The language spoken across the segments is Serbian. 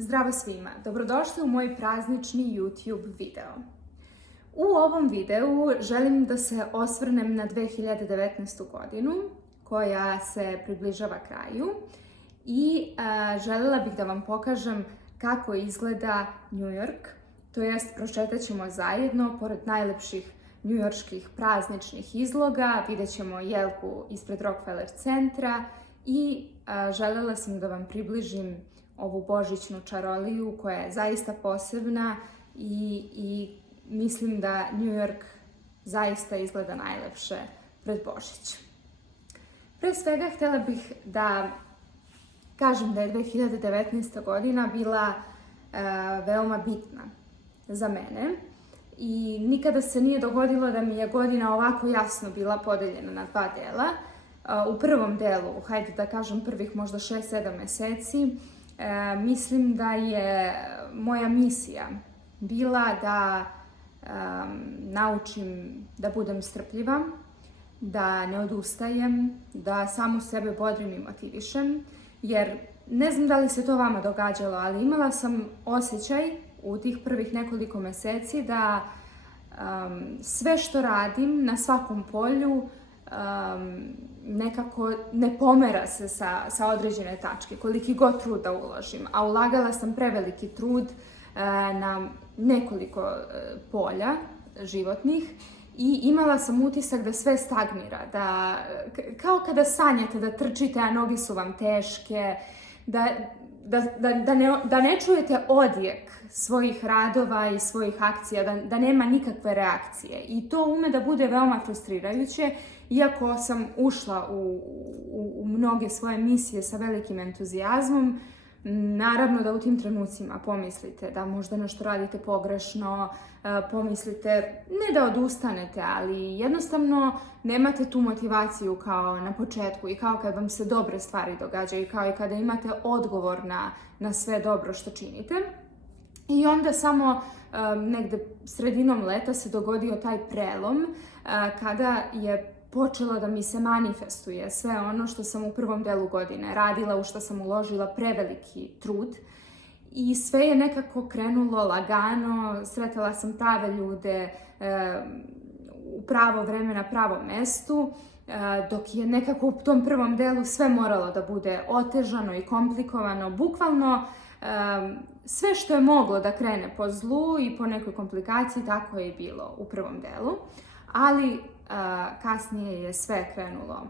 Zdravo svima, dobrodošli u moj praznični YouTube video. U ovom videu želim da se osvrnem na 2019. godinu koja se približava kraju i željela bih da vam pokažem kako izgleda New York, to jest prošetat ćemo zajedno pored najlepših njujorških prazničnih izloga, vidjet ćemo jelku ispred Rockefeller centra i željela sam da vam približim ovu božićnu čaroliju koja je zaista posebna i mislim da New York zaista izgleda najlepše pred Božić. Pre svega htjela bih da kažem da je 2019. godina bila veoma bitna za mene i nikada se nije dogodilo da mi je godina ovako jasno bila podeljena na dva dela. U prvom delu, hajde da kažem prvih možda 6-7 meseci, mislim da je moja misija bila da naučim da budem strpljiva, da ne odustajem, da samu sebe bodrim i motivišem, jer ne znam da li se to vama događalo, ali imala sam osjećaj u tih prvih nekoliko meseci da sve što radim na svakom polju nekako ne pomera se sa određene tačke, koliki god trud da uložim. A ulagala sam preveliki trud na nekoliko polja životnih i imala sam utisak da sve stagnira, da kao kada sanjate da trčite, a noge su vam teške, da ne čujete odjek svojih radova i svojih akcija, da nema nikakve reakcije. I to ume da bude veoma frustrirajuće, iako sam ušla u mnoge svoje misije sa velikim entuzijazmom. Naravno da u tim trenucima pomislite da možda nešto radite pogrešno, pomislite ne da odustanete, ali jednostavno nemate tu motivaciju kao na početku i kao kad vam se dobre stvari događaju, kao i kada imate odgovor na sve dobro što činite. I onda samo negde sredinom leta se dogodio taj prelom kada je počelo da mi se manifestuje sve ono što sam u prvom delu godine radila, u što sam uložila preveliki trud i sve je nekako krenulo lagano, sretala sam prave ljude u pravo vreme na pravom mestu, dok je nekako u tom prvom delu sve moralo da bude otežano i komplikovano, bukvalno sve što je moglo da krene po zlu i po nekoj komplikaciji, tako je i bilo u prvom delu, ali kasnije je sve krenulo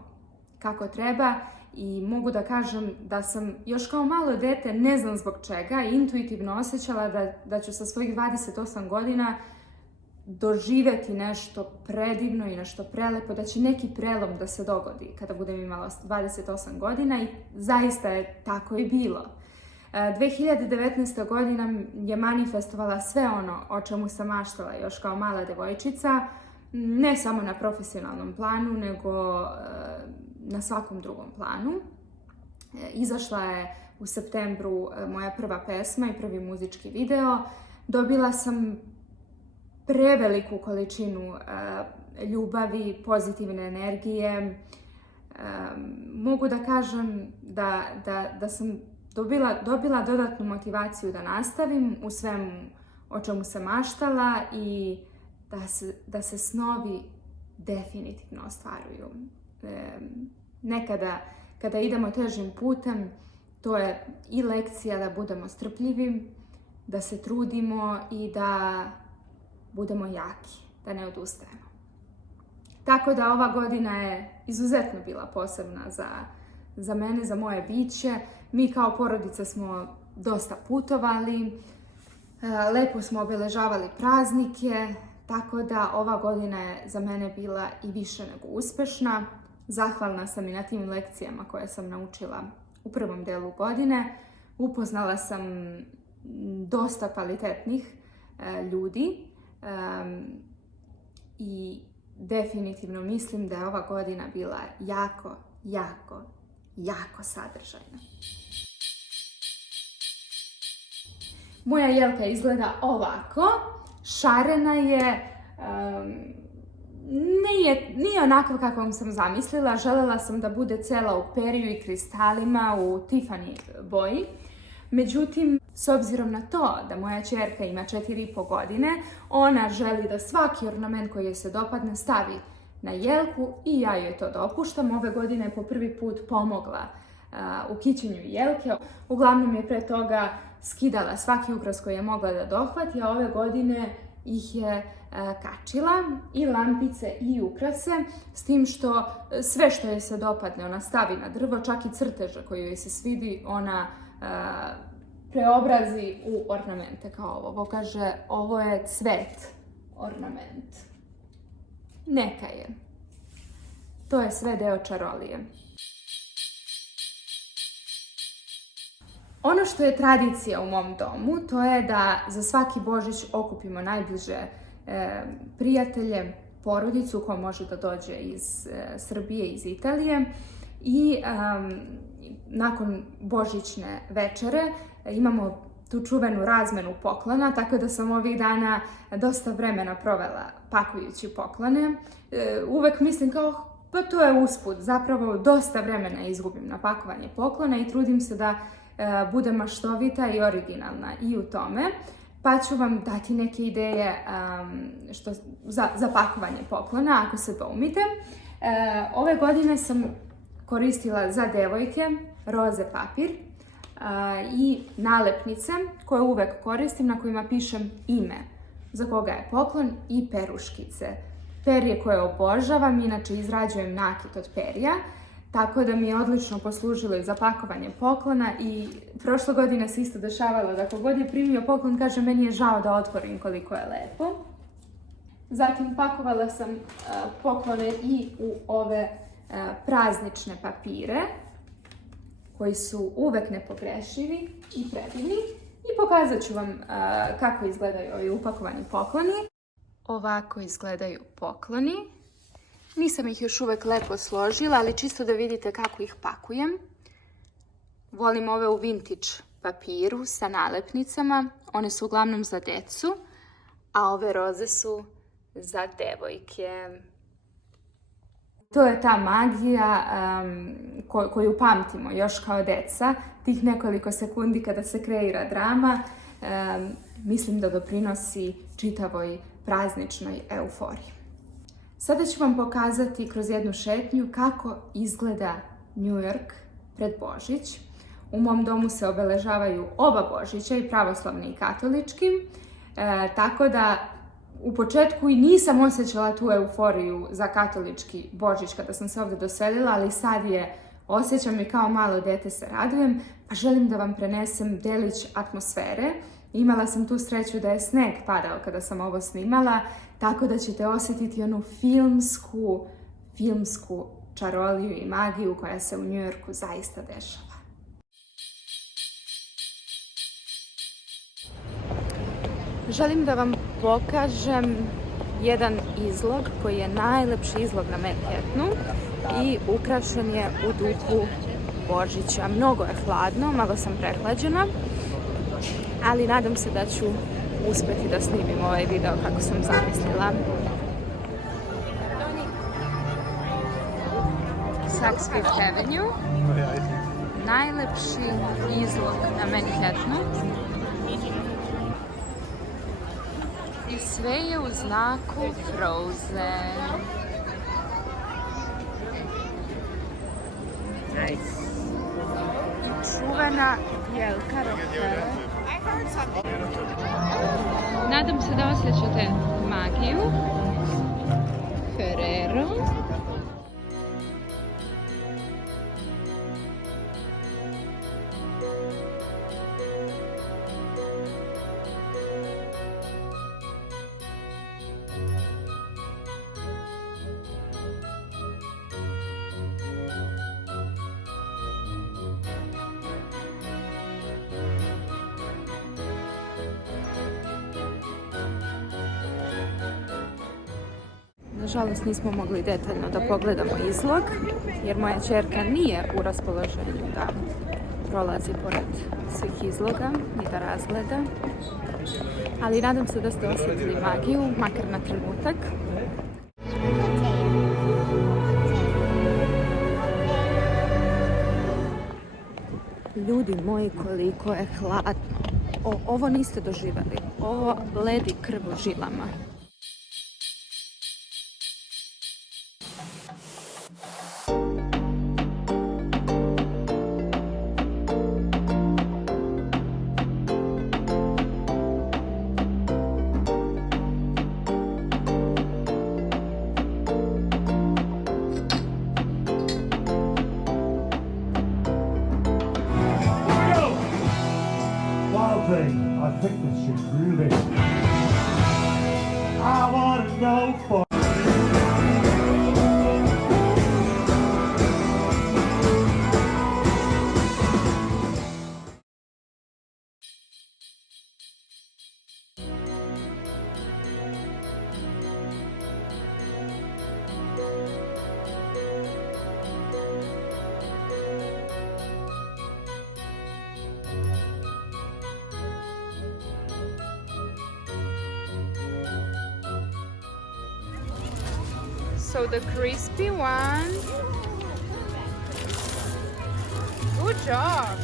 kako treba i mogu da kažem da sam još kao malo dete, ne znam zbog čega, intuitivno osjećala da ću sa svojih 28 godina doživjeti nešto predivno i nešto prelepo, da će neki prelom da se dogodi kada budem imala 28 godina i zaista je tako i bilo. 2019. godina je manifestovala sve ono o čemu sam maštala još kao mala devojčica, ne samo na profesionalnom planu, nego na svakom drugom planu. Izašla je u septembru moja prva pesma i prvi muzički video. Dobila sam preveliku količinu ljubavi, pozitivne energije. Mogu da kažem da sam dobila dodatnu motivaciju da nastavim u svemu o čemu sam maštala i da se snovi definitivno ostvaruju. Nekada kada idemo težim putem, to je i lekcija da budemo strpljivi, da se trudimo i da budemo jaki, da ne odustajemo. Tako da ova godina je izuzetno bila posebna za mene, za moje biće. Mi kao porodica smo dosta putovali, lepo smo obeležavali praznike, tako da ova godina je za mene bila i više nego uspešna. Zahvalna sam i na tim lekcijama koje sam naučila u prvom delu godine. Upoznala sam dosta kvalitetnih ljudi i definitivno mislim da je ova godina bila jako sadržajna. Moja jelka izgleda ovako. Šarena je, nije onako kako sam zamislila, željela sam da bude cela u periju i kristalima u Tiffany boji, Međutim, s obzirom na to da moja ćerka ima 4,5 godine, ona želi da svaki ornament koji joj se dopadne stavi na jelku i ja joj to dopuštam. Ove godine je po prvi put pomogla u kićenju jelke. Uglavnom je pre toga skidala svaki ukras koji je mogla da dohvati, a ove godine ih je kačila, i lampice i ukrase, s tim što sve što joj se dopadne ona stavi na drvo, čak i crteže koji joj se svidi ona preobrazi u ornamente kao ovo. Kaže, ovo je cvet ornament. Neka je. To je sve deo čarolije. Ono što je tradicija u mom domu, to je da za svaki Božić okupimo najbliže prijatelje, porodicu koja može da dođe iz Srbije, iz Italije, i nakon božićne večere imamo tu čuvenu razmenu poklona, tako da sam ovih dana dosta vremena provela pakujući poklone. Uvek mislim kao, pa to je usput, zapravo dosta vremena izgubim na pakovanje poklona i trudim se da budem maštovita i originalna i u tome, pa ću vam dati neke ideje za pakovanje poklona ako se doumite. Ove godine sam koristila za devojke roze papir i nalepnice koje uvek koristim, na kojima pišem ime za koga je poklon, i peruškice. Perje koje obožavam, inače izrađujem nakit od perja, tako da mi je odlično poslužilo i za pakovanje poklona. I prošle godine se isto dešavalo da kogod je primio poklon kaže, meni je žao da otvorim koliko je lepo. Zatim pakovala sam poklone i u ove praznične papire koji su uvek nepogrešivi i predivni, i pokazat ću vam kako izgledaju ovi upakovani pokloni. Ovako izgledaju pokloni. Nisam ih još uvek lepo složila, ali čisto da vidite kako ih pakujem. Volim ove u vintage papiru sa nalepnicama. One su uglavnom za decu, a ove roze su za devojke. To je ta magija koju pamtimo još kao deca. Tih nekoliko sekundi kada se kreira drama, mislim da doprinosi čitavoj prazničnoj euforiji. Sada ću vam pokazati kroz jednu šetnju kako izgleda New York pred Božić. U mom domu se obeležavaju oba Božića, i pravoslavni i katolički, tako da u početku i nisam osjećala tu euforiju za katolički Božić kada sam se ovdje doselila, ali sad je osjećam i kao malo dete se radujem, pa želim da vam prenesem delić atmosfere. Imala sam tu sreću da je sneg padao kada sam ovo snimala, tako da ćete osjetiti onu filmsku čaroliju i magiju koja se u New Yorku zaista dešava. Želim da vam pokažem jedan izlog koji je najlepši izlog na Manhattanu i ukrašen je u duhu Božića. Mnogo je hladno, malo sam prehlađena, ali nadam se da ću uspjeti da snimim ovaj video kako sam zamislila. Saks Fifth Avenue, najlepši izlog na Manhattanu. I sve je u znaku Frozen. Nice. Čuvena jelka Rockefeller. Nadam se da osjećate magiju. Ferrero. Nažalost nismo mogli detaljno da pogledamo izlog, jer moja ćerka nije u raspoloženju da prolazi pored svih izloga i da razgleda. Ali nadam se da ste osjetili magiju, makar na trenutak. Ljudi moji, koliko je hladno. Ovo niste doživjeli. Ovo ledi krv u žilama. I think this should really. I want to know for. So the crispy one. Good job.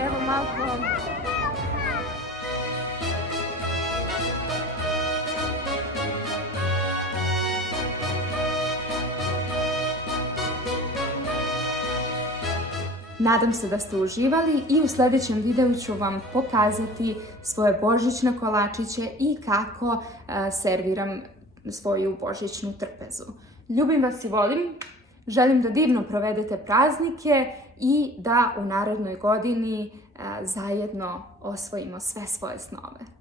Evo malo. Nadam se da ste uživali i u sljedećem videu ću vam pokazati svoje božićne kolačiće i kako serviram svoju božićnu trpezu. Ljubim vas i volim. Želim da divno provedete praznike i da u narednoj godini zajedno osvojimo sve svoje snove.